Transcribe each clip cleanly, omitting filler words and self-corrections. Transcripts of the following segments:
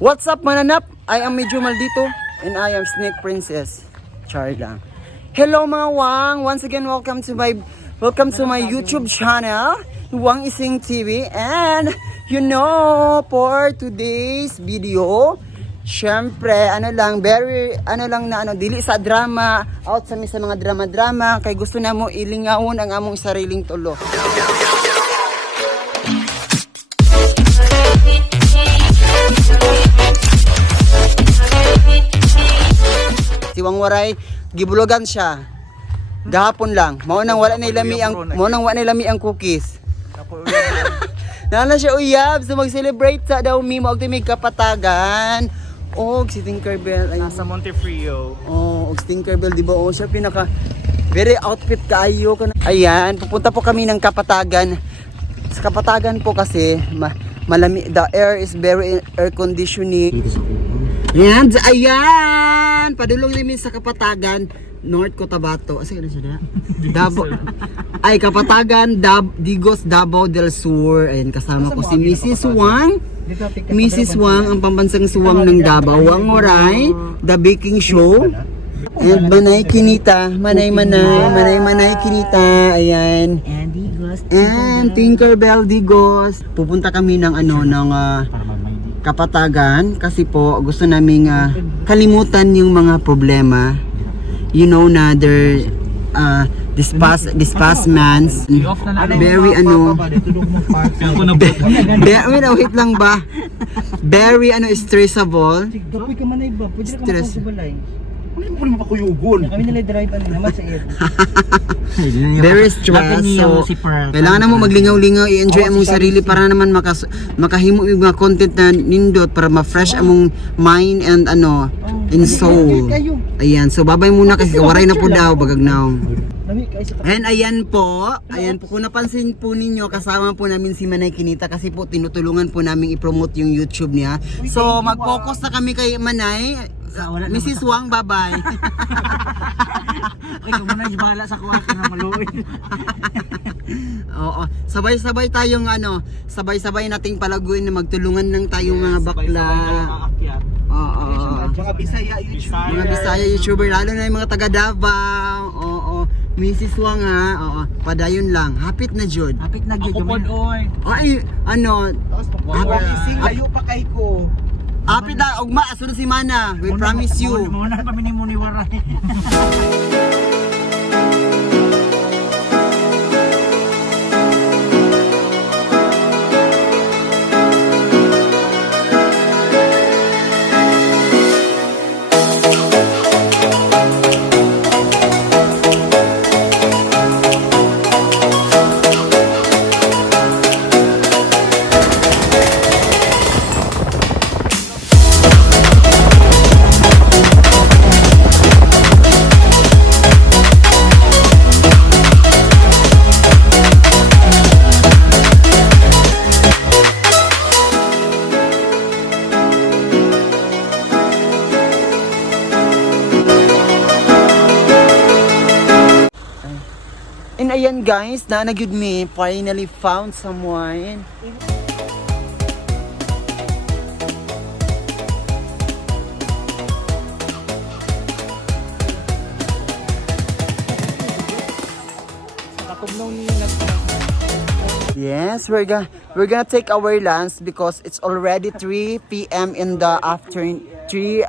What's up mananap? I am Medyo Maldito and I am Snake Princess. Char lang. Hello mga Wang! Once again, welcome to my YouTube channel, Wang Ising TV. And you know, for today's video, syempre, dili sa drama, out sa mga drama-drama, kay gusto na mo ilingawon ang among sariling tulo. Si Wang Waray, gibulogan siya. Gahapon lang. Mao nang wala na ilami ang cookies. Nana siya uyab so mag-celebrate sa daw mi mao may kapatagan. Si Tinkerbell ay nasa Montefrio. Og Tinkerbell di ba siya pinaka very outfit kaayo kana. Ayan, pupunta po kami ng Kapatagan. Sa Kapatagan po kasi malami, the air is very air conditioning. Ayan, padulong namin sa Kapatagan, North Cotabato. Asa na siya na? Davao. Ay, Kapatagan, Digos, Davao del Sur. Ayan, kasama ko si Mrs. Wang. Mrs. Wang, ang pambansang suwang ng Davao. Wang Waray, The Baking Show. And Manay Kinita. Manay Kinita. Ayan. And Digos. And Tinkerbell Digos. Pupunta kami ng Kapatagan kasi po gusto naming kalimutan yung mga problema. You know na there this past months very wait lang ba? Very stressable. Stress. Ano mo pa kuyugon? Kami nila drive naman sa air. Very stress. So, kailangan mo maglingaw-lingaw, i-enjoy among sarili para naman makahimo yung mga content na nindot para ma-fresh among mind and and soul. Ayan, so babay muna kasi waray na po daw, bagagnaw. And ayan po kung napansin po ninyo, kasama po namin si Manay Kinita kasi po tinutulungan po namin i-promote yung YouTube niya. So mag-focus na kami kay Manay. Mrs. Wang, bye-bye. Okay, kung muna bahala sa kuha ka na maluwi. Oo, sabay-sabay tayong sabay-sabay nating palaguin na magtulungan ng tayong mga bakla. Oo. Mga Bisaya YouTuber. Mga Bisaya YouTuber, lalo na yung mga taga Davao. Oo. Mrs. Wang ha. Oo. Padayon lang. Hapit na jud. Hapit na Ako pod oy. Ay, Ising layo pa kay ko. hapit na ugma sunod si Mana. We promise you. Muna kami ni Muniwara. And ayan guys, na-good me, finally found someone. Yes, we're gonna take our lunch because it's already 3 p.m. in the afternoon. 3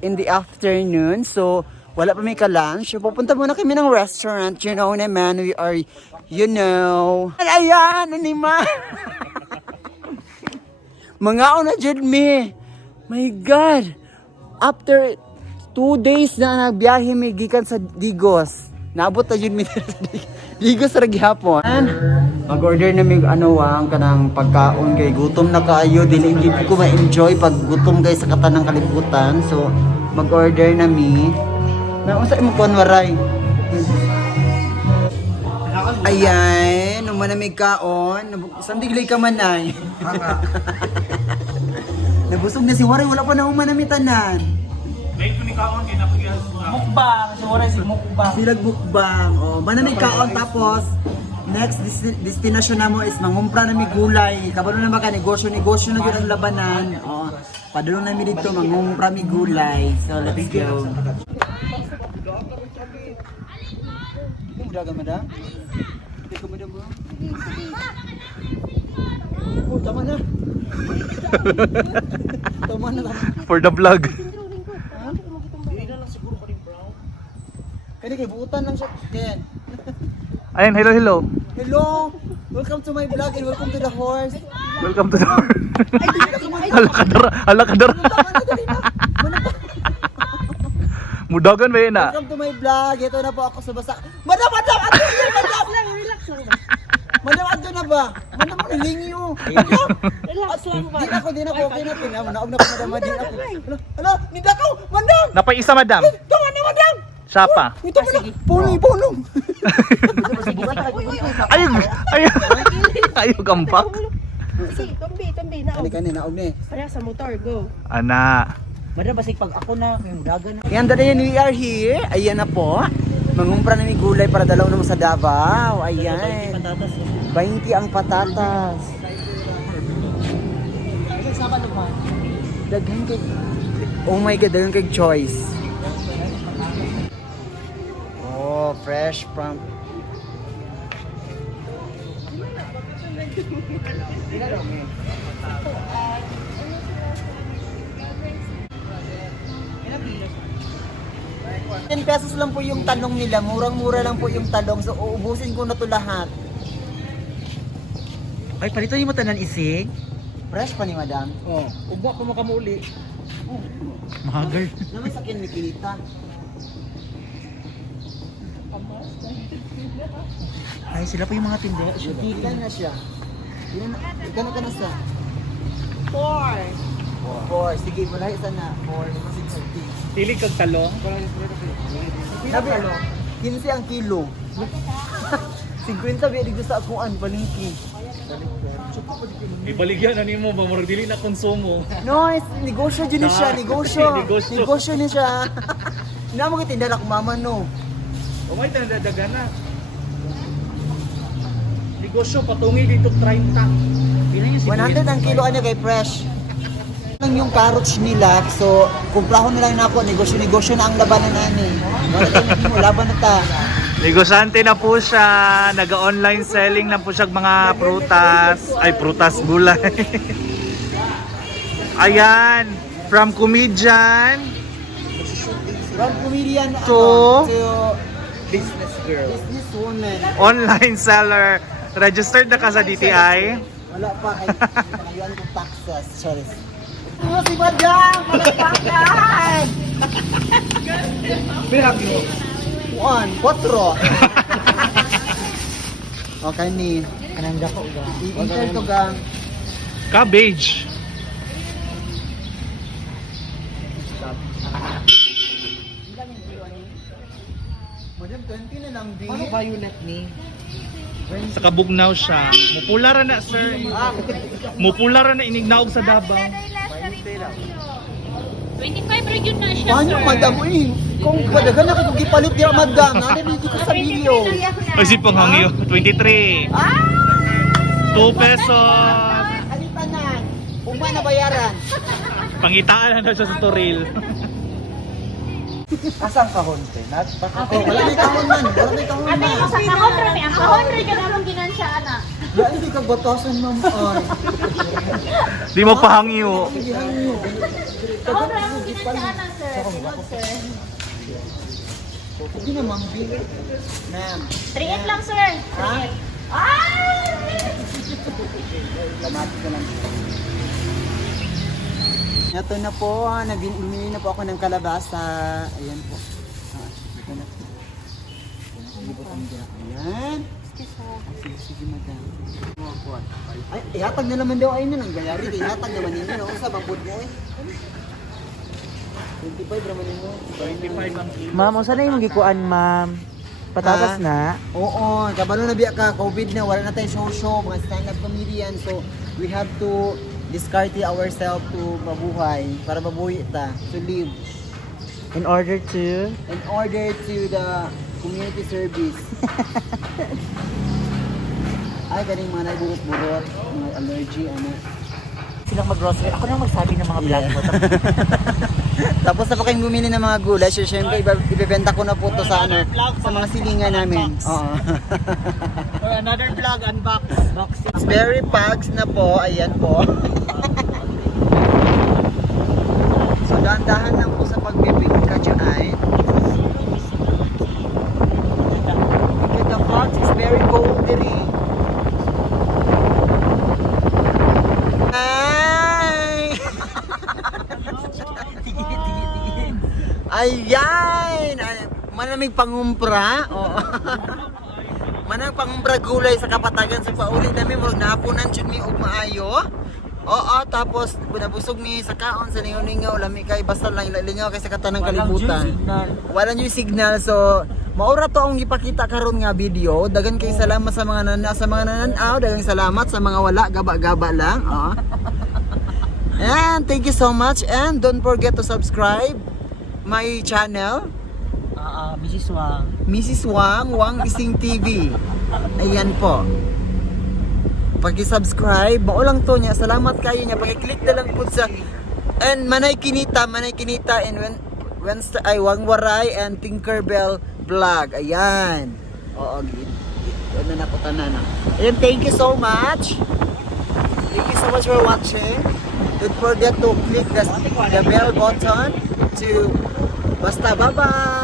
in the afternoon. So wala pa may ka-lunch. Pupunta muna kami ng restaurant. You know naman, we are, Ayan, anima. Mga na dyan me. My God. After 2 days na nagbiyahe may gikan sa Digos. Naabot na dyan me sa Digos ra gihapon. Mag-order na may kanang pagkaon kay gutom na kaayo. Dili ko ma-enjoy pag gutom kay sa katanang kalibutan. So, mag-order na mi. Unsa imong kuan Waray? Ayan, nung manamig kaon, sandiglay ka Manay. Nabusog na si Waray, wala pa na manamitanan. Late ko ni kaon kay napagyan. Mukbang, si Waray si mukbang. Silag mukbang. Manamig kaon tapos Next destination na mo is mangumpra na mi gulay. Kabalo na maka negosyo na gyud ang labanan. Oh, padulong na mi dito mangumpra mi gulay. So let's go. Dagan madam. Ikaw madam bro. Oh, tama na. Tama na lang. For the vlog. Kani kay buutan lang siya. Ken. Ayan, hello, hello. Hello. Welcome to my vlog and welcome to the horse. Welcome to the Halakadara. Tama na dali na. Mudagan ba yun na? Welcome to my vlog. Ito na po ako sa basa. Madam! Madam! Relax lang. Madam, ando na ba? Madam, nilingyo. Relax lang ba? Di na ako. Okay na. Naog na po, madam. Di ako. Ano? Nida ko! Madam! Napay isa, madam. Tama na, madam! Siya pa. Ito mo na. Punong. Ayaw gampak. Sige, tumbi, naog. Kani, naog na eh. Para sa motor, go. Ana. Madam, basig pag ako na, may dagan na. Yan, dali we are here. Ayan na po. Mangumpra na may gulay para dalaw naman sa Davao. Ayan. Patatas. 20 ang patatas. Daghan kay... Oh my God, daghan kay choice. Oh, fresh from... ₱10 lang po yung talong nila. Murang-mura lang po yung talong. So, uubusin ko na to lahat. Ay, palito yung mo tanan isig. Fresh pa ni madam. Oh, ubo ako makamuli. Mahagal. Naman sa akin ni Kinita. Ay, sila pa yung mga tindera. Ikan na siya. Ikan na sa. 4. Sige, wala isa na. 4. 650. Pili kag talong. Sabi, 15 ang kilo. 50 biya dito sa akuan, palingki. Ibaligyan na nimo ba murag dili na konsumo. No, it's negosyo din siya, negosyo. Negosyo. Negosyo ni siya. Hindi mo kitinda na kumaman, no. O may tandadaga na. Negosyo patungi dito 30. Pila yung 100 ang kilo ano kay fresh. Lang yung carrots nila, so kumplahon na lang na ako, negosyo na ang labanan ani. Mo laban na ta. Negosante na po siya, naga-online selling na po siya mga prutas, gulay. Ayan, from comedian From comedian To? business girl. Businesswoman. online seller. Registered na ka sa DTI. Wala pa kay pangayuan ko taxes. Sorry. Oh, si Madam! Palakpakan! Pinagyo. 4. Okay ni. Kanang dako ga. I-enter to gang. Cabbage. Madam, 20 na lang din. Ano violet ni? Sa kabugnaw siya. Mupula ra na, sir. Mupula ra na inignaog sa Davao. 25 region na siya, Paano, madam? Uy, kung padagan na kung gipalit niya, madam. Nalibig ko sa video. Ay, si Panghangyo. 23. Ah! 2 pesos. Alitan na. Uma na bayaran. Pangitaan na siya sa Toril. Asang kahon, te? Wala may kahon man. Wala may kahon Abi man. mo sa kahon rami, ang kahon rami ka naman ginansya ana. Ya, hindi ka batasan, ma'am. Ay. Di mo pahangyo. Hindi hangyo. Kahon rami ginansya ana, sir. Sinod, sir. Hindi na, ma'am. Ma'am. 3-8 lang, sir. 3-8. Ah! Kamatis na lang. Ito na po, bumili na po ako ng kalabasa. Ayan po. Ito na po. Ayan. Sige, madam. Ay, ihatag na naman daw ayun ng gayari. Ihatag naman ninyo. No? Sa babod mo eh. 25 naman ninyo. 25 ang kilo. Ma'am, usa na yung gikuan, ma'am? Patatas na? Oo, kabalo na biya ka, COVID na, wala na tayong show, mga stand-up comedian. So, we have to discard ourselves to mabuhay, para mabuhay ta, to live. In order to? In order to the community service. Ay, ganing mga nagburot-burot, mga allergy, ano. Silang mag-grocery. Ako na magsabi ng mga vlog mo. Tapos na pa kayong bumili ng mga gulay, so syempre ibebenta ko na po to sa ano, sa mga silingan namin. Oo. Another vlog, unboxing. Berry packs na po, ayan po. So dahan-dahan lang po sa pagbibig ka dyan. The box is very cold diri. Ay! Ayan! Manamig pangumpra. Oo. Manang pangumpra gulay sa kapatagan sa pauli namin murag napunan jud mi og maayo. Oo, tapos nabusog mi sa kaon sa lingaw-lingaw lami kay basta lang lingaw kay sa katanang kalibutan. Wala nyo signal so maura to ang ipakita karon nga video. Dagan kay salamat sa mga nananaw, dagang salamat sa mga wala gaba-gaba lang. Oo. And thank you so much and don't forget to subscribe my channel. Mrs. Wang Ising TV. Ayan po. Paki-subscribe, mao lang to niya. Salamat kayo niya. Paki-click na lang po sa and manay kinita and Wednesday ay Wangwaray and Tinkerbell vlog. Ayan. Oo, ano na po tanan. And thank you so much. Thank you so much for watching. Don't forget to click the bell button to basta bye-bye.